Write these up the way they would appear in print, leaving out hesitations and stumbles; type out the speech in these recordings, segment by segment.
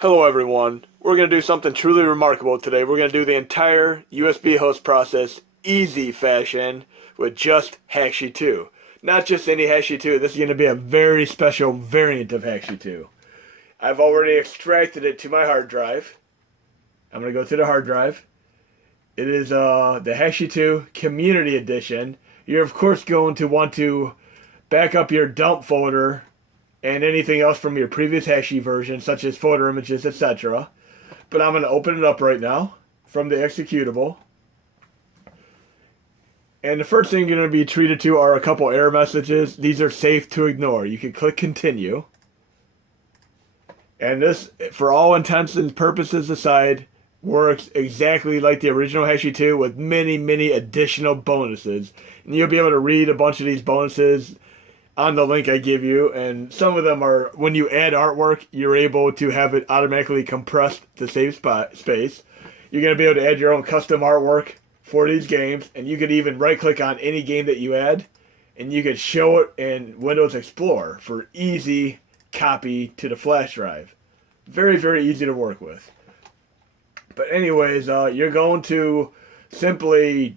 Hello everyone, we're going to do something truly remarkable today. We're going to do the entire USB host process easy fashion with just Hakchi2. Not just any Hakchi2, this is going to be a very special variant of Hakchi2. I've already extracted it to my hard drive. I'm going to go to the hard drive. It is the Hakchi2 Community Edition. You're of course going to want to back up your dump folder and anything else from your previous Hakchi version, such as photo images, etc. But I'm going to open it up right now from the executable. And the first thing you're going to be treated to are a couple error messages. These are safe to ignore. You can click continue. And this, for all intents and purposes aside, works exactly like the original Hakchi2 with many, many additional bonuses. And you'll be able to read a bunch of these bonuses on the link I give you, and some of them are when you add artwork, you're able to have it automatically compressed to save space. You're going to be able to add your own custom artwork for these games, and you could even right-click on any game that you add, and you could show it in Windows Explorer for easy copy to the flash drive. Very, very easy to work with. But anyways, you're going to simply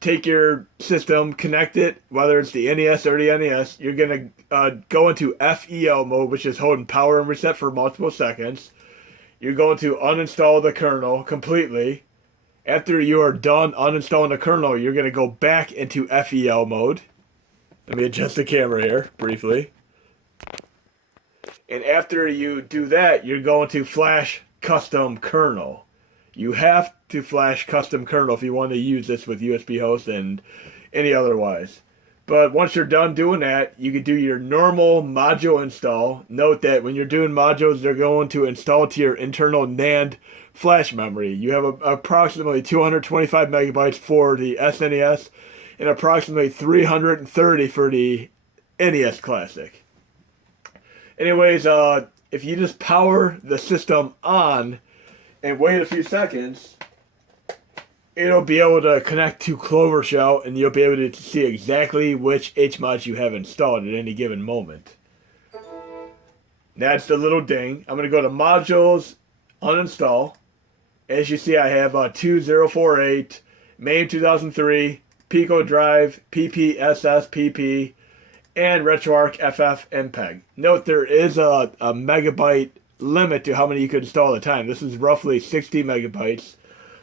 take your system, connect it, whether it's the NES or the NES. You're going to go into FEL mode, which is holding power and reset for multiple seconds. You're going to uninstall the kernel completely. After you are done uninstalling the kernel, you're going to go back into FEL mode. Let me adjust the camera here briefly. And after you do that, you're going to flash custom kernel. You have to flash custom kernel if you want to use this with USB host and any otherwise. But once you're done doing that, you can do your normal module install. Note that when you're doing modules, they're going to install to your internal NAND flash memory. You have approximately 225 megabytes for the SNES and approximately 330 for the NES Classic. Anyways, if you just power the system on and wait a few seconds, it'll be able to connect to Clover Shell, and you'll be able to see exactly which HMODs you have installed at any given moment. That's the little ding. I'm going to go to Modules, Uninstall. As you see, I have 2048, MAME 2003, Pico Drive, PPSS PP, and Retroarch FF MPEG. Note there is a megabyte limit to how many you could install at a time. This is roughly 60 megabytes.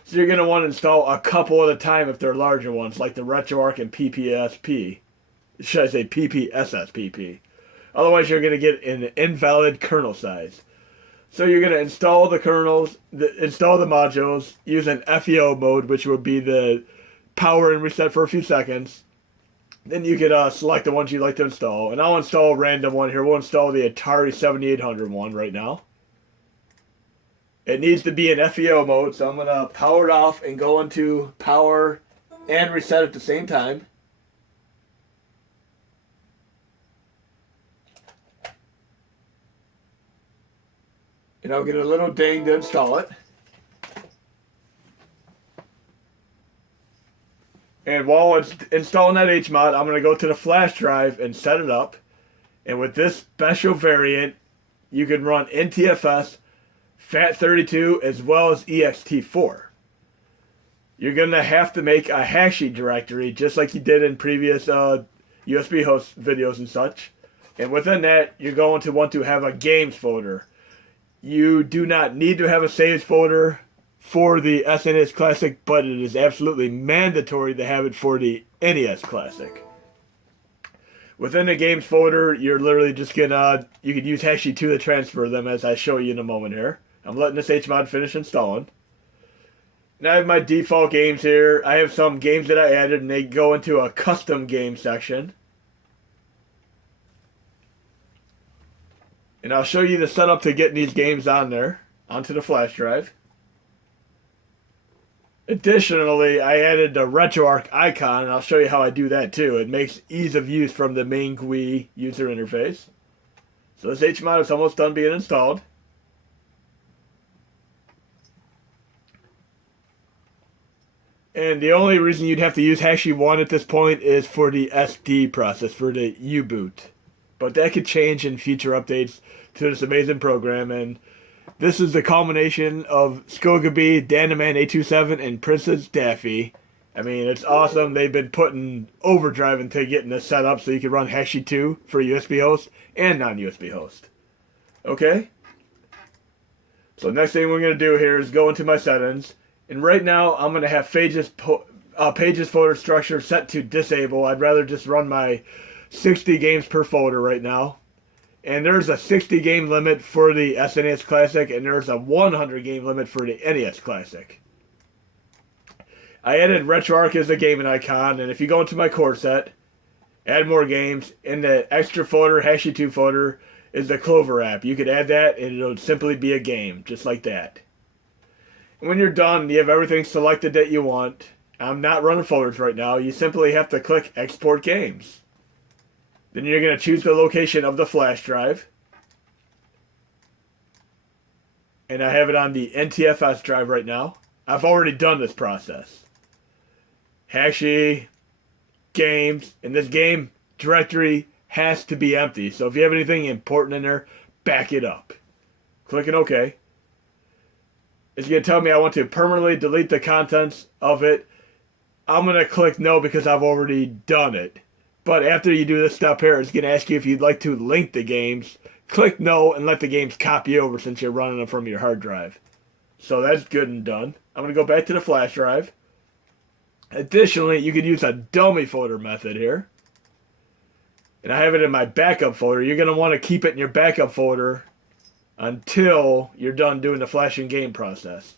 So you're going to want to install a couple at a time if they're larger ones, like the Retroarch and PPSP. Should I say PPSSPP? Otherwise, you're going to get an invalid kernel size. So you're going to install the kernels, install the modules, use an FEO mode, which would be the power and reset for a few seconds. Then you could select the ones you'd like to install. And I'll install a random one here. We'll install the Atari 7800 one right now. It needs to be in FEO mode, so I'm going to power it off and go into power and reset at the same time. And I'll get a little ding to install it. And while it's installing that HMOD, I'm going to go to the flash drive and set it up. And with this special variant, you can run NTFS, FAT32, as well as ext4. You're going to have to make a Hakchi directory, just like you did in previous USB host videos and such. And within that, you're going to want to have a games folder. You do not need to have a saves folder for the SNES Classic, but it is absolutely mandatory to have it for the NES Classic. Within the games folder, you're literally just gonna, you could use Hakchi2 to transfer them, as I show you in a moment here. I'm letting this HMOD finish installing. Now I have my default games here. I have some games that I added, and they go into a custom game section. And I'll show you the setup to getting these games on there, onto the flash drive. Additionally, I added the Retroarch icon, and I'll show you how I do that too. It makes ease of use from the main GUI user interface. So this HMOD is almost done being installed. And the only reason you'd have to use Hakchi1 at this point is for the SD process, for the U-boot. But that could change in future updates to this amazing program, and This is the culmination of Skogaby, Danaman827, and Princess Daphie. I mean, it's awesome. They've been putting overdrive into getting this set up so you can run Hakchi2 for USB host and non-USB host. Okay? So next thing we're going to do here is go into my settings. And right now, I'm going to have pages folder structure set to disable. I'd rather just run my 60 games per folder right now. And there's a 60 game limit for the SNES Classic, and there's a 100 game limit for the NES Classic. I added Retroarch as a gaming icon, and if you go into my core set, add more games, in the extra folder, Hakchi2 folder, is the Clover app. You could add that, and it'll simply be a game, just like that. And when you're done, you have everything selected that you want. I'm not running folders right now. You simply have to click Export Games. Then you're going to choose the location of the flash drive. And I have it on the NTFS drive right now. I've already done this process. Hakchi, games, and this game directory has to be empty. So if you have anything important in there, back it up. Clicking OK. It's going to tell me I want to permanently delete the contents of it. I'm going to click no because I've already done it. But after you do this step here, it's going to ask you if you'd like to link the games. Click no and let the games copy over since you're running them from your hard drive. So that's good and done. I'm going to go back to the flash drive. Additionally, you could use a dummy folder method here. And I have it in my backup folder. You're going to want to keep it in your backup folder until you're done doing the flashing game process.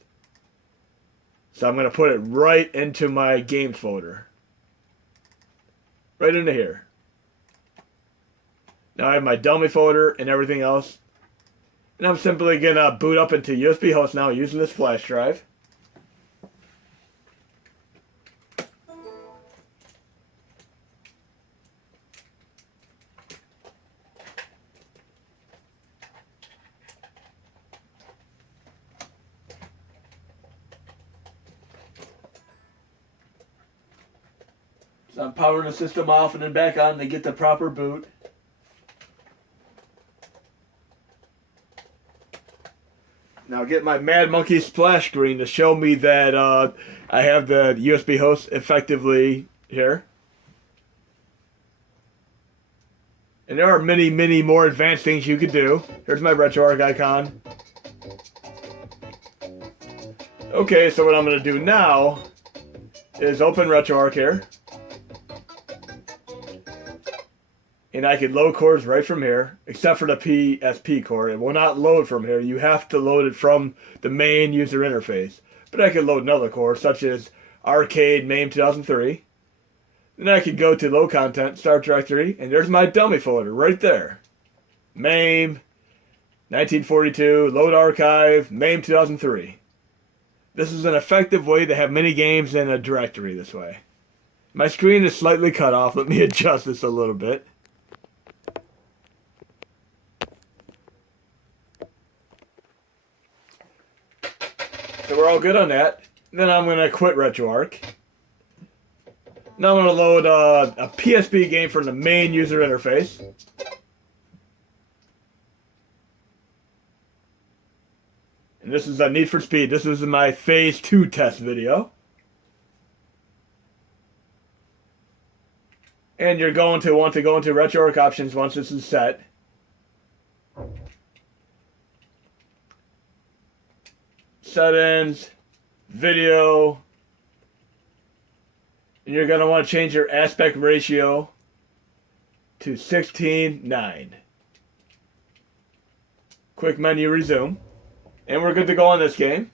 So I'm going to put it right into my games folder. Right into here. Now I have my dummy folder and everything else. And I'm simply going to boot up into USB host now using this flash drive. So I'm powering the system off and then back on to get the proper boot. Now get my Mad Monkey splash screen to show me that I have the USB host effectively here. And there are many, many more advanced things you could do. Here's my Retroarch icon. Okay, so what I'm going to do now is open Retroarch here. And I can load cores right from here, except for the PSP core. It will not load from here. You have to load it from the main user interface. But I can load another core, such as Arcade MAME 2003. Then I can go to Low Content, Start Directory, and there's my dummy folder right there. MAME, 1942, Load Archive, MAME 2003. This is an effective way to have many games in a directory this way. My screen is slightly cut off. Let me adjust this a little bit. So we're all good on that. Then I'm going to quit Retroarch. Now I'm going to load a PSP game from the main user interface. And this is a Need for Speed. This is my Phase 2 test video. And you're going to want to go into Retroarch options once this is set. Settings, video, and you're going to want to change your aspect ratio to 16:9. Quick menu resume, and we're good to go on this game.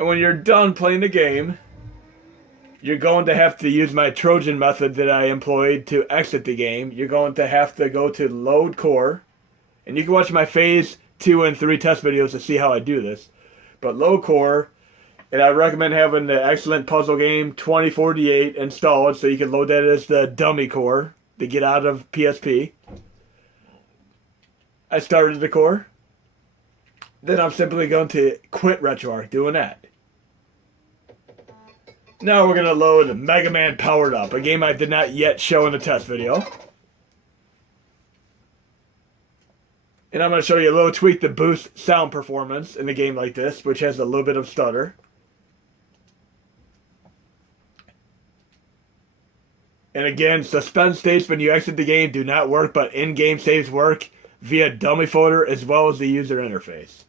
And when you're done playing the game, you're going to have to use my Trojan method that I employed to exit the game. You're going to have to go to load core, and you can watch my Phase 2 and 3 test videos to see how I do this. But low core, and I recommend having the excellent puzzle game 2048 installed so you can load that as the dummy core to get out of PSP. I started the core. Then I'm simply going to quit Retroarch doing that. Now we're going to load Mega Man Powered Up, a game I did not yet show in the test video. And I'm going to show you a little tweak to boost sound performance in a game like this, which has a little bit of stutter. And again, suspend states when you exit the game do not work, but in-game saves work via dummy folder as well as the user interface.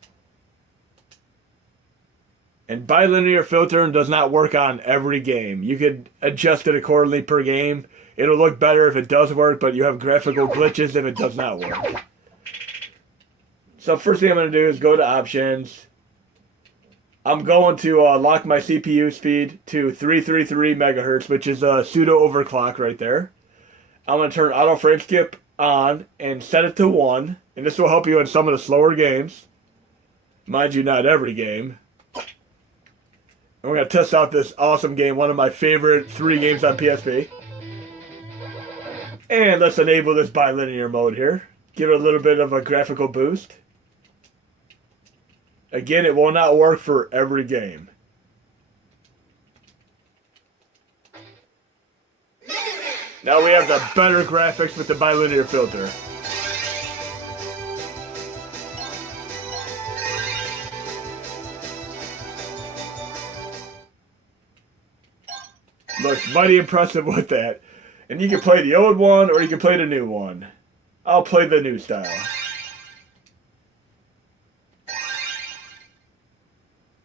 And bilinear filtering does not work on every game. You could adjust it accordingly per game. It'll look better if it does work, but you have graphical glitches if it does not work. So first thing I'm going to do is go to options. I'm going to lock my CPU speed to 333 megahertz, which is a pseudo overclock right there. I'm going to turn auto frame skip on and set it to 1, and this will help you in some of the slower games. Mind you, not every game. And we're going to test out this awesome game, one of my favorite 3 games on PSP. And let's enable this bilinear mode here. Give it a little bit of a graphical boost. Again, it will not work for every game. Now we have the better graphics with the bilinear filter. Looks mighty impressive with that. And you can play the old one or you can play the new one. I'll play the new style.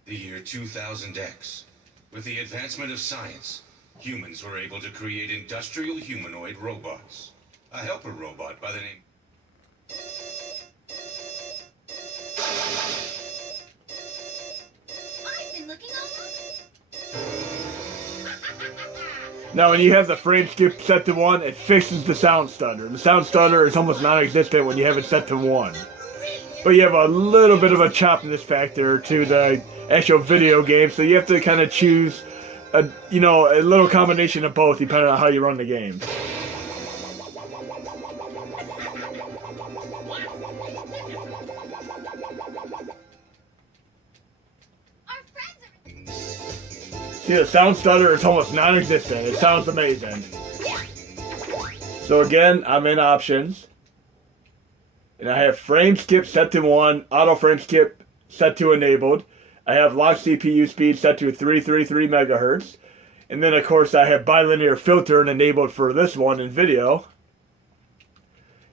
The year 2000X. With the advancement of science, humans were able to create industrial humanoid robots. A helper robot by the name... I've been looking all over. Now when you have the frame skip set to 1, it fixes the sound stutter. The sound stutter is almost non-existent when you have it set to 1. But you have a little bit of a choppiness factor to the actual video game, so you have to kind of choose a little combination of both depending on how you run the game. See, the sound stutter is almost non-existent. It sounds amazing. So again, I'm in options. And I have frame skip set to 1, auto frame skip set to enabled. I have lock CPU speed set to 333 megahertz. And then of course I have bilinear filter enabled for this one in video.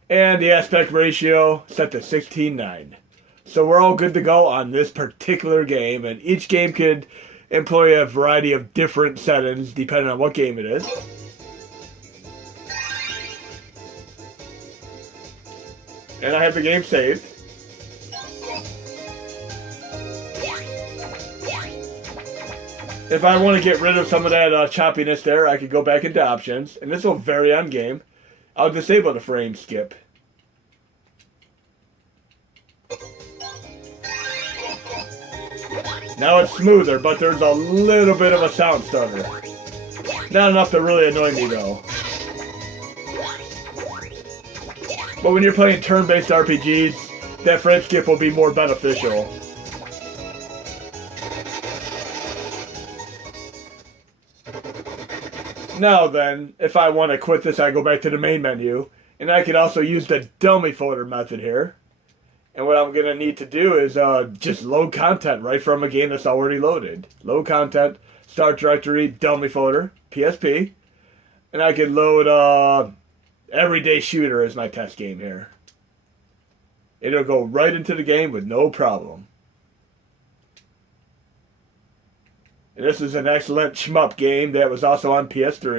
And the aspect ratio set to 16:9. So we're all good to go on this particular game, and each game could employ a variety of different settings depending on what game it is. And I have the game saved. If I want to get rid of some of that choppiness there, I could go back into options, and this will vary on game. I'll disable the frame skip. Now it's smoother, but there's a little bit of a sound stutter. Not enough to really annoy me though. But when you're playing turn-based RPGs, that frame skip will be more beneficial. Now then, if I want to quit this, I go back to the main menu, and I can also use the dummy folder method here. And what I'm going to need to do is just load content right from a game that's already loaded. Load content, start directory, dummy folder, PSP. And I can load Everyday Shooter as my test game here. It'll go right into the game with no problem. And this is an excellent shmup game that was also on PS3.